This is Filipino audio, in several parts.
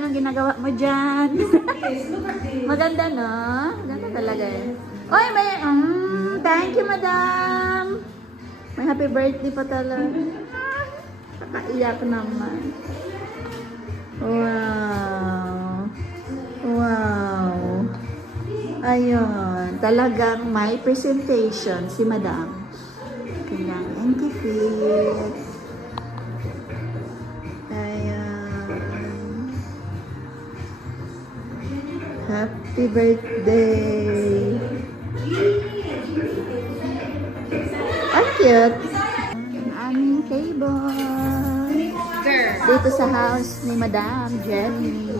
anong ginagawa mo dyan? Maganda, no? Maganda talaga eh. Oy, may... thank you, madam! May happy birthday pa talaga. Kakaiyak naman. Wow! Wow! Ayun. Talagang may presentation si madam. Kanyang NTFit. Ayan. Happy birthday! Ang cute! Ang aming table. Dito sa house ni Madam Jenny.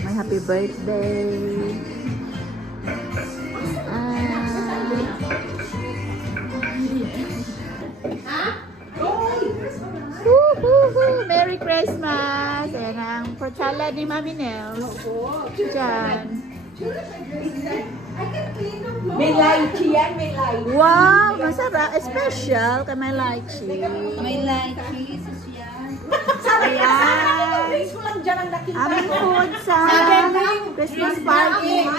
May happy birthday. Merry Christmas! Ayan ang porchala ni Mami Nels. Diyan. May lychee yan, may lychee. Wow! Masarap. Special kay may lychee. May lychee, sus yan. Ayan. Face mo lang dyan ang nakita. Aming food sa Christmas party.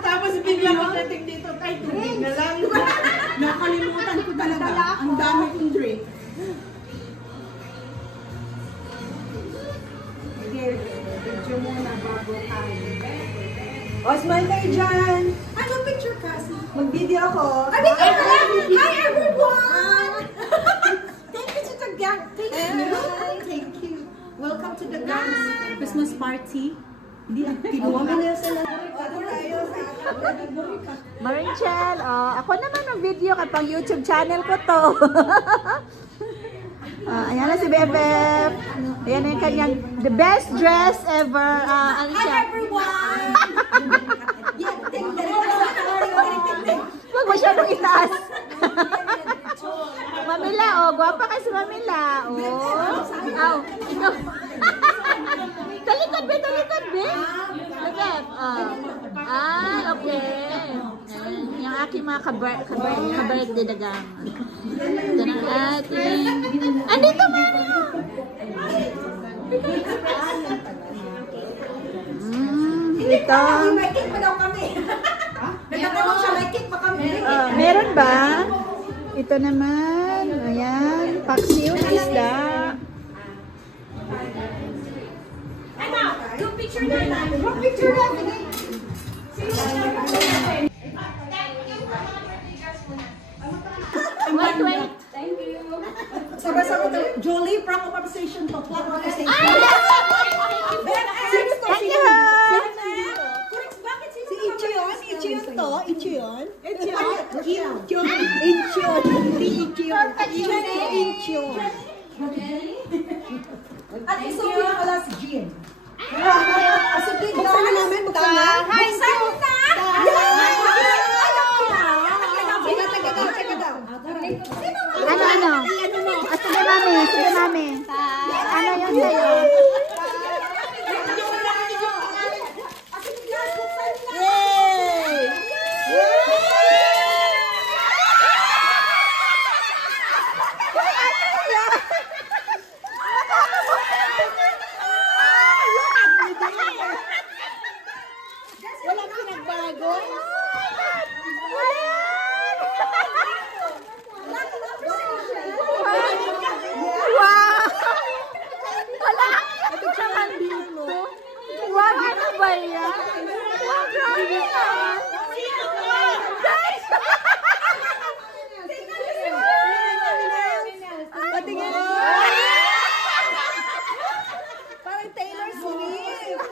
Tapos bigla ko natin dito, kahit tubig na lang. Nakalimutan ko talaga. Ang dami kong drink. Okay, video muna bago tayo. O, smile kayo dyan. Ano picture kasi? Mag-video ako. Hi everyone! Thank you to the gang. Thank you. Welcome to the gang's Christmas party. Hindi ang kinuha mo na sila. Marinchel, ako naman ang video kapag YouTube channel ko to. Ayan na si BFF. Ayan na yung kanyang the best dress ever. Ano siya? Hi everyone! Huwag masyadong itaas. Mamila, gwapa ka si Mamila. Ikaw. Talikod, be. BFF. Okay. Yung aking mga ka-birthday dagang. Ito ng ating... Andito mo! Ito. May cake pa daw kami. Nagtatanong siya, may cake pa kami. Meron ba? Ito naman. Ayan. Paksiw na isda. Ano? Yung picture na lang. Yung picture na lang. Wait. Thank you. Sabay-sabay ito. Jolie, prank conversation to. Prank conversation. Thank you. Si Ichion. Ichion to. Ichion. At gusto ko yung ala si Jean. Sige, buksan na namin. Buksan na. Buksan na! Ano? Sige, mami. Ano yun sa'yo? Yay! Walang pinagbago. Wow! Wala! Ito naman dito. Wow, ano ba yan? Wow, grabe naman. Guys! Patingin. Parang Taylor Swift.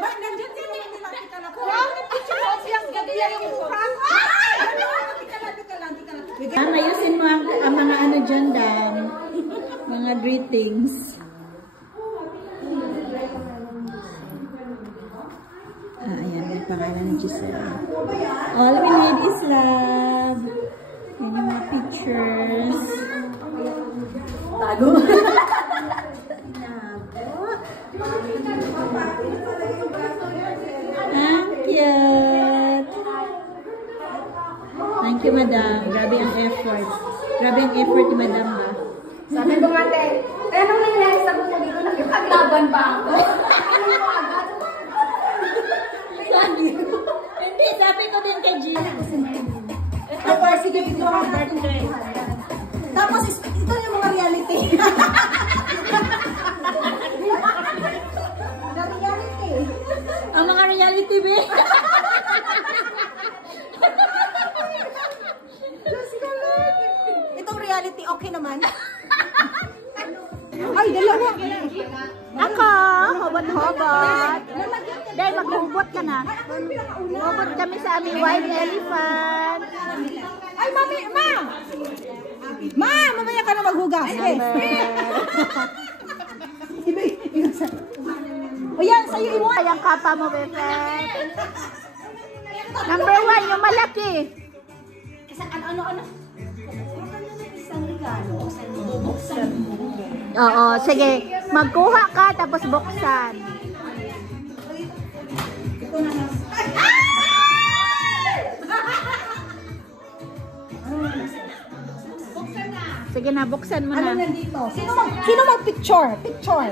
Nandiyan din yung nakita na ko. Wow, picture mo siyang gabi yung prank. Ayusin mo ang mga ano dyan, Dan. Mga greetings. Ayan, may pangalan ni Giselle. All we need is love. Yan yung mga pictures. Tago. Ang cute. Thank you, madam. Grabe ang effort. Grabe ang effort ni madam ba? Sabi ko nga, te, anong nangyari sa buko dito? Nakipaglaban ba ako? Ano mo agad? Hindi, sabi ko din kay Gina. Ito, sige, ito ang birthday. Tapos, ito yung mga reality. The reality. Ang mga reality, be. Itong reality, okay naman. Ay, dalawa. Ako, hobot-hobot. Dahil maghubot ka na. Hubot kami sa aming white elephant. Ay, mami, ma! Ma, mamaya ka na maghugas. O yan, sa'yo iwan. Ay, ang kapa mo, Bebe. Number 1, yung malaki. Kasi ano? Isang regalo. Bubuksan mo. Oo, sige. Magkuha ka, tapos buksan. Ito na nga. Sige na, buksan mo Ano na. nandito? Sino mag-picture? Picture.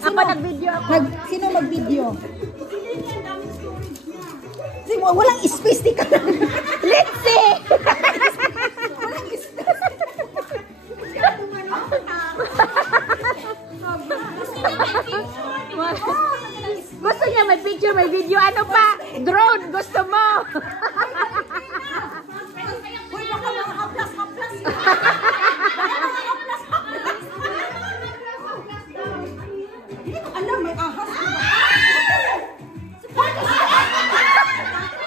Ako nag-video ako. Sino mag-video? Walang space, di ka lang. Let's see! Walang space. Gusto niya may picture, may video. Ano pa? Drone, gusto mo? Uy, baka mga haplas-haplas. Hindi ko alam, may ahas.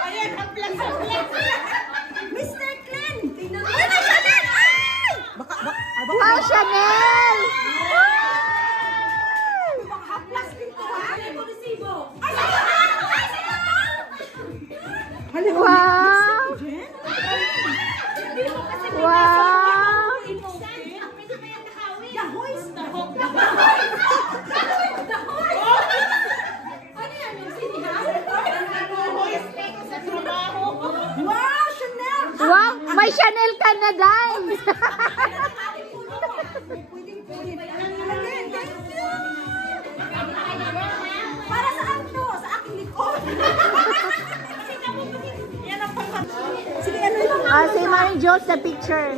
Ayan, haplas-haplas. Mr. Glenn! Tingnan mo. Ay, may Chanel! Ay! Baka Wow, Chanel! baka haplas dito, ha? Ay, resibo. Ay, sa'yo na! Ay, sa'yo na! Halika, Wow! Wow! Dahoys! Wow, Chanel! Wow! May Chanel ka na, guys! Again, thank you! Para saan to? Sa aking likod. Yan ang pang... Sige, ano yun? Si Mary Jones na picture.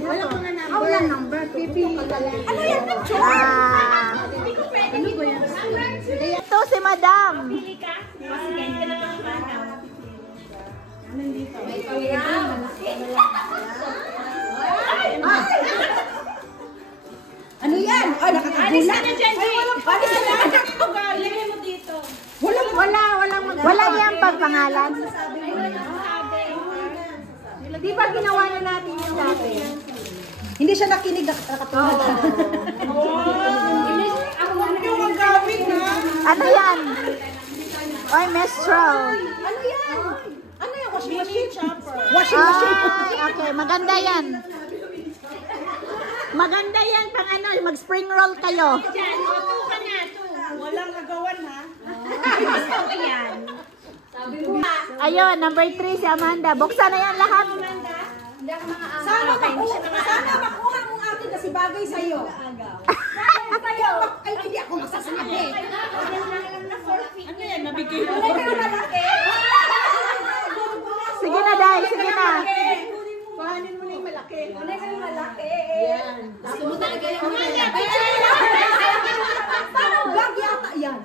Walang number. Ano yan, picture? Ano ba yan? Ito si Madam. Ano yan? Ay, nakakagulat. Alis ka na dyan, Jay. Alis ka na. Ilagay mo dito. Wala niyang pagpangalan. Di ba ginawa na natin yung dati? Hindi siya nakinig nakatulad. Yung magkawin na. Ano yan? Oy, Mestral. Ano yan? Ano yan? Washing machine? Washing machine. Okay, maganda yan. Maganda yan pang ano, mag-spring roll kayo. Walang nagawan, ha? Ayun, number 3 si Amanda. Buksan na yan lahat. Sana makuha mong akin kasi bagay sa'yo. Ay, hindi ako masasabi. Ano yan? Nabigay mo. Sige na, Day. Sige na. Kuhanin mo na yung malaki. Kuhanin mo yung malaki. Gusto mo talaga yung malaki. Parang bag yata yan.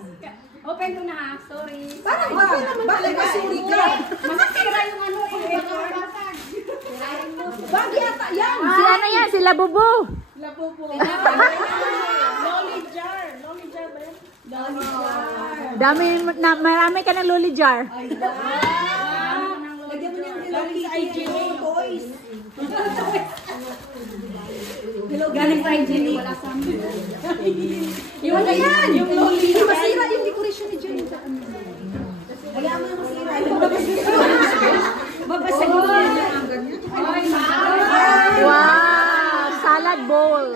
Open ko na ha, sorry. Parang bag. Bakit masuri ka? Masasira yung ano ko. Bag yata yan. Si ano yan? Si Labubu. Lolly jar. Lolly jar ba yan? Lolly jar. Marami ka ng lolly jar. Lagyan mo niyang lolly toys. Galing pa yung Jenny. Wala sa amin. Yung ano yan? Yung lolly. Hindi masira yung decoration ni Jenny. Kaya mo yung masira. Babasagin mo yan yung ang ganyan. Wow! Salad bowl.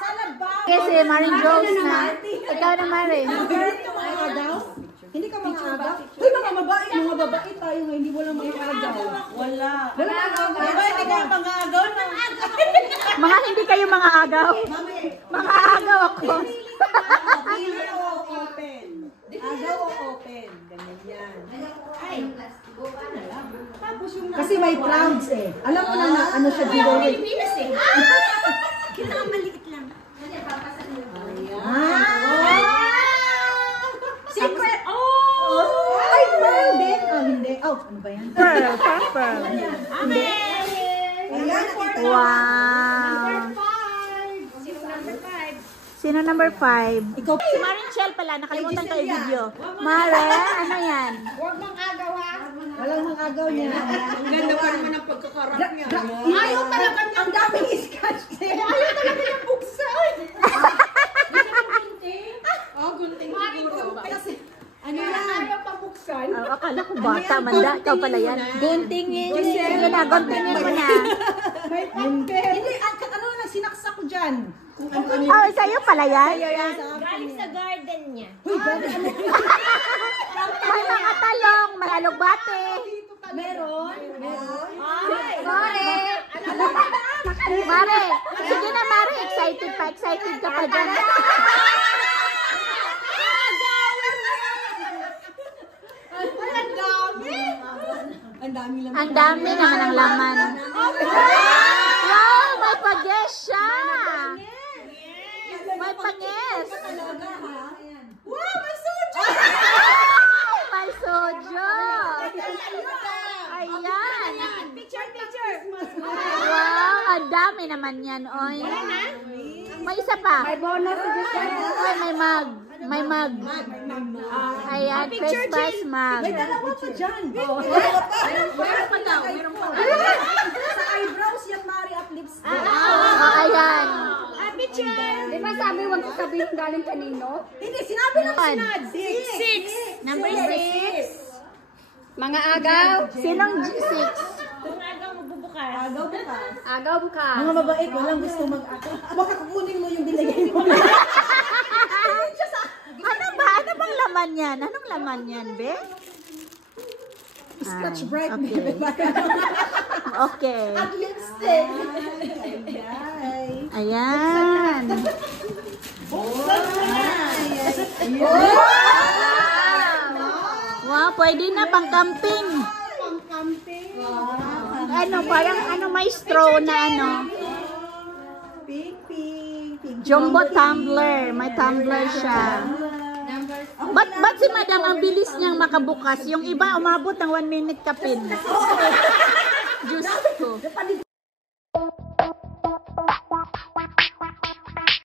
Salad ba? Kasi Maring Jones na. Ikaw na, Maring. Hindi ka mga agaw? Uy, mga babae tayo nga, hindi mo lang mga agaw. Wala. Wala hindi kayo mga agaw na. Mga hindi kayo mga agaw. Mga agaw ako. Agaw o open? Agaw o open? Ganyan yan. Kasi may crowds eh. Alam mo na ano siya giveaway. Kailangan maliit lang. Secret! Oh! Ay, pearl din! Oh, hindi. Oh, ano ba yan? Pearl, pearl. Hindi. Ayan, ito. Wow. Sino number 5? Ikaw. Si Marinchel pala, nakalimutan ko yung video. Mare, ano yan? Huwag mong agaw ha. Walang mga agaw niya. Ang ganda pa naman ang pagkakarap niya. Ayaw talaga niya. Ang daming scotch tape. Ayaw talaga niya buksan. Oh, gunting siguro. Kasi, ano yan? Akala ko bata, manda. Ikaw pala yan. Guntingin. Sige na, guntingin mo na. May papel. Hindi, ano na, sinaksak ko dyan. Oh, sa'yo pala yan? Galing sa garden niya. Uy, gano'n ano? May mga talong, may alugbate. Meron? Mare! Mare! Sige na, Mare. Excited pa. Excited ka pa dyan. Ang dami lang. Ang dami naman ang laman. Wow! May pag-guess siya! May pag-guess! Wow, may soju! May sojo! Ayan! Picture. Wow! Ang dami naman yan, oy. May isa pa. May bonus sa Oy, may mug. May mug. Ayan, Christmas mug. May dalawa pa dyan. Meron pa daw, meron pa. Sa eyebrows yan, Mari, at lips. Oh, ayan. Di ba sabi huwag sabihin galing kanino? Hindi, sinabi lang sinad. Six. Number 6. Mga agaw. Sinong 6? Agaw ka. Agaw ka. Mga mabait, walang gusto mag-agaw. Baka kukunin mo yung binigay mo. Ano ba? Ano bang laman yan? Anong laman yan, be? Scotch Brite. Okay. At lipstick. Ayan. Wow, pwede na pang camping. Ano, parang ano may straw na ano. Pink. Jumbo tumbler. May tumbler siya. Ba't si madam ang bilis niyang makabukas? Yung iba umabot ng 1 minute kapin. Diyos ko.